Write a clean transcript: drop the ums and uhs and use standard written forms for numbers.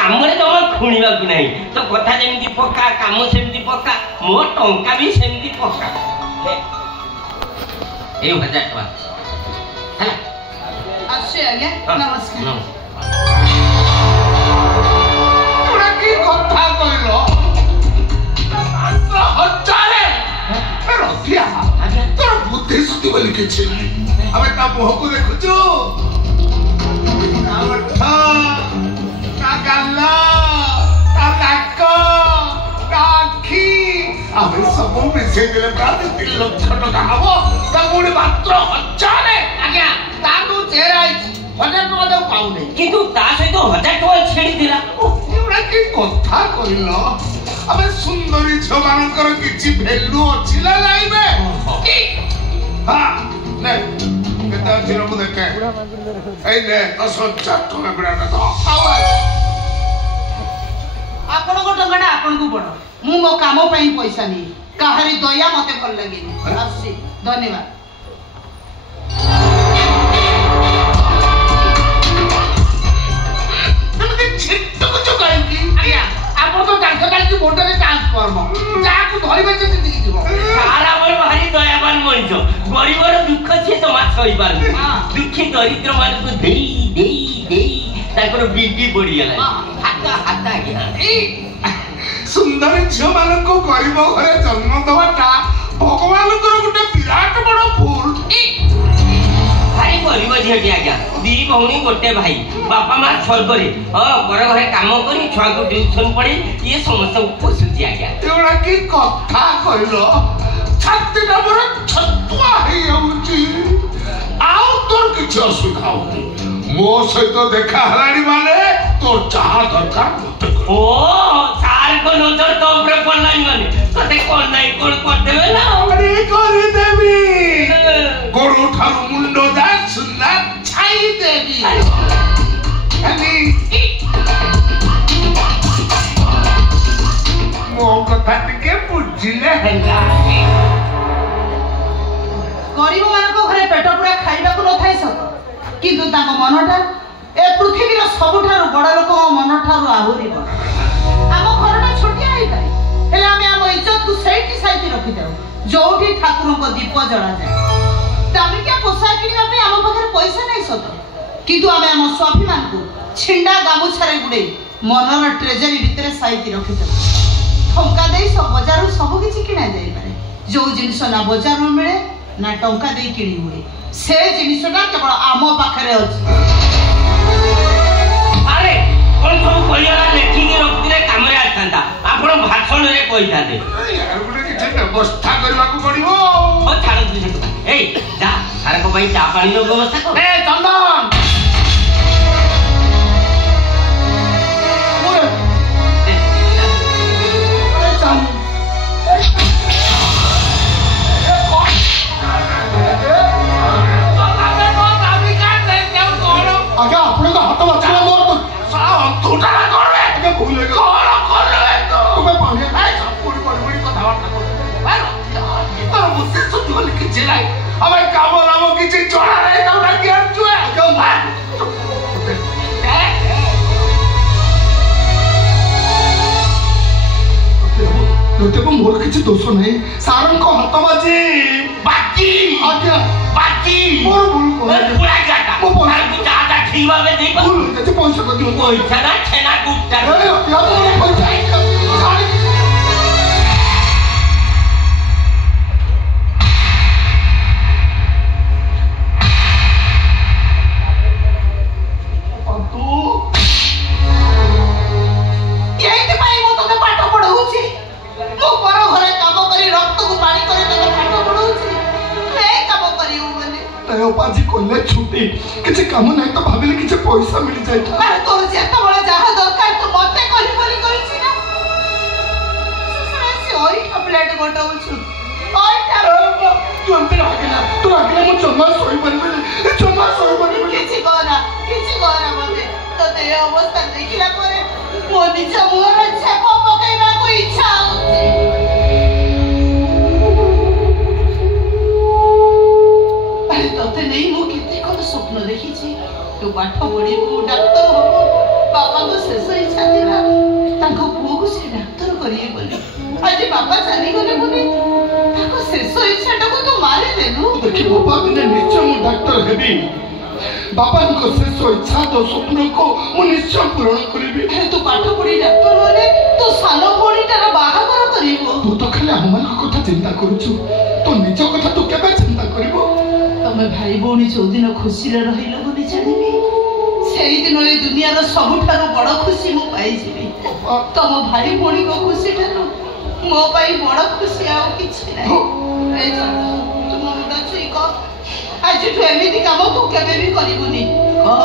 काम रे जमा खुणीबा को नहीं तो कथा जेमती पक्का काम सेमती पक्का मो टंका भी सेमती पक्का ए 1000 टका है आसे आगे नमस्कार तोरा की कथा कहलो 1000 रसिया तोर बुद्धि सुति बोली किछि नहीं अबे ता मुह को देखुछु ता गल्ला ता नाक ता आखी अबे सब मिसे गेले प्रात 3 लाख टका हबो ता मुडी मात्र 1000 आज्ञा ता तू चेहरा 1000 टका दे पाउने किंतु ता सहित 1000 टका छेड़ी दिला एवडा की कथा कहलो अबे सुंदरी छ मानकर किछि वैल्यू अछि ना लाइबे की हां ने केता छिरो मु देखे ए ने 10,000 टका बिडा ना तो आपण को टंगाटा आपण को बड़ मु मो काम पई पैसा नहीं काहरी दया मते भल लागे आसी धन्यवाद हमके छिट्टो को चुकाई की आज्ञा आपण तो जानते काल की मोटरे ट्रांसफॉर्म जाकू धरिबे से दिखि जीवो सारा मोर भारी दयावान मनिष गरीबर दुख छे तो मा सही पार दुखी दरिद्र मान को देई देई देई ताकर बीपी बढ़ी गेला हाता हाता गया सुंदर झियो मान को गरीब घरे जन्म दवाटा भगवान को गुटे विराट बड़ भूल भाई गरीब झियो के आज्ञा दी भौणी गोटे भाई बापा मां स्वर्ग रे घर घरे काम करी छुआ को ट्यूशन पढ़ी ये समस्त पोसुची आज्ञा एवडा की कथा कहलो छाती नंबर छतुआ हे होउची आउ तोर किछ असुविधा होती मो सहित देखा हलाड़ी माने तो चाहा दरकार मत ओ सार को नजर तो ऊपर पड़लाई माने कते कोन नहीं कोन कर देबे ना अरे करी देबी गोरु ठारू मुंडो जा सुना छाई देबी खाली मो कथा टिके बुझिले हैला गरीब मान को घरे पेट पूरा खाइबा को न थाई सत किंतु ताको मनटा ए पृथ्वीर सबुठारु बड़ लोक मन ठारु आहुरी बड़ आम घरटा छोटिया आइ पारे हेले आमे आम इज्जत को सेठी साइति रखि देउ जोठी ठाकुर को दीप जला जाय दामिकिया पोसा किनिया पे आम पाखरे पैसा नै सत किंतु आमे आम स्वाभिमान को छिंडा गामुछारे गुडे मनर ट्रेजरी भितरे साइति रखि देउ टंका देई सब बाजार सब किछि किना जाय पारे जो जिंस ना बाजार में मिले ना टंका देई किणी हुए से जिनिसटा केवल आम पाखरे अछि अरे कोन सब कहिया लेखि के रखिले काम रे आथांता आपण भाषण रे कहिताते यार गुटे किछ व्यवस्था करबा को पड़िबो ओ छाड़ दे ए जा सारा को भाई चा पानी रो व्यवस्था कर ए चंदन ओरे ए चंदन आगे अपने का हाथ बचा मोर तो साला अंतुटा ना करबे आगे भूल गए कौन करबे तो तुम्हें पानी है सब पूरी बड़ी कथा बात कर भाई तो मुझसे सुन बोल के जिलाई अब काम नाम किछ छोड़ा नहीं तो ना ज्ञान जुए क्यों भाई तो मोर किछ दोष नहीं सारन को हाथ बाजी बाकी आज्ञा बाकी मोर भूल को पूरा जाता वो बोल को ज्यादा खीवा में नहीं भूल ते पैसा को दियो पैसा ना छेना गुट्टा ए या तो पैसा सारी तू यही के पाई मो तने पाठ पढौछि मो पर घरे काम करी रक्त को पानी करे तने पाठ पढौछि ले काम करियो बोले तय पाजी कोले छुट्टी किछ काम नहीं तो भाबिले किछ पैसा मिल जाय अरे तोर जेता बड़ा जहां दरकार तो मते कहि बोली करछि ना से ओई प्लेट गोटौछु ओई तू अंते लागला तू लागला मो जमा सोई परबे किछि कोना मते तो ते अवस्था देखिला परे मो निज मोर छेप पकेइबा को इच्छा होछि अरे तते नहीं मो किति को स्वप्न देखिछि तू पाठ पढिबो डॉक्टर हो बाबा को शेष इच्छा ବାପା ଚାଲିଗଲେ ବୋଲି ତାଙ୍କ ଶେଷ ଇଚ୍ଛାଟାକୁ ତୁ ମାରିଦେଲୁ। ଦେଖି ବାପା ଦିନେ ନିଶ୍ଚୟ ମୁଁ ଡାକ୍ତର ହେବି। ବାପାଙ୍କ ଶେଷ ଇଚ୍ଛା ତ ସ୍ୱପ୍ନକୁ ମୁଁ ନିଶ୍ଚୟ ପୂରଣ କରିବି। ତୁ ପାଠ ପଢି ଡାକ୍ତର ହେଲେ ତୋ ସାନ ଭଉଣୀଟାର ବାହାଘର କରିବୁ। ତୁ ତ ଖାଲି ଆମମାନଙ୍କ କଥା ଚିନ୍ତା କରୁଛୁ, ତୋ ନିଜ କଥା ତୁ କେବେ ଚିନ୍ତା କରିବୁ? ତମେ ଭାଇ ଭଉଣୀ ଯୋଉଦିନ ଖୁସିରେ ରହିଲ ବୋଲି ଜାଣିବି, ସେଇଦିନ ଏ ଦୁନିଆର ସବୁଠାରୁ ବଡ ଖୁସି ମୁଁ ପାଇଯିବି। ତମ ଭାଇ ଭଉଣୀଙ୍କ ଖୁସି ଠାରୁ ମୋ ପାଇଁ ବଡ ଖୁସି ଆଉ କିଛି ନାହିଁ। ତୁ ମୋ ମୁଣ୍ଡ ଛୁଇଁ କହ, ଆଜିଠୁ ଏମିତି କାମ ତୁ କେବେ ବି କରିବୁନି। କହ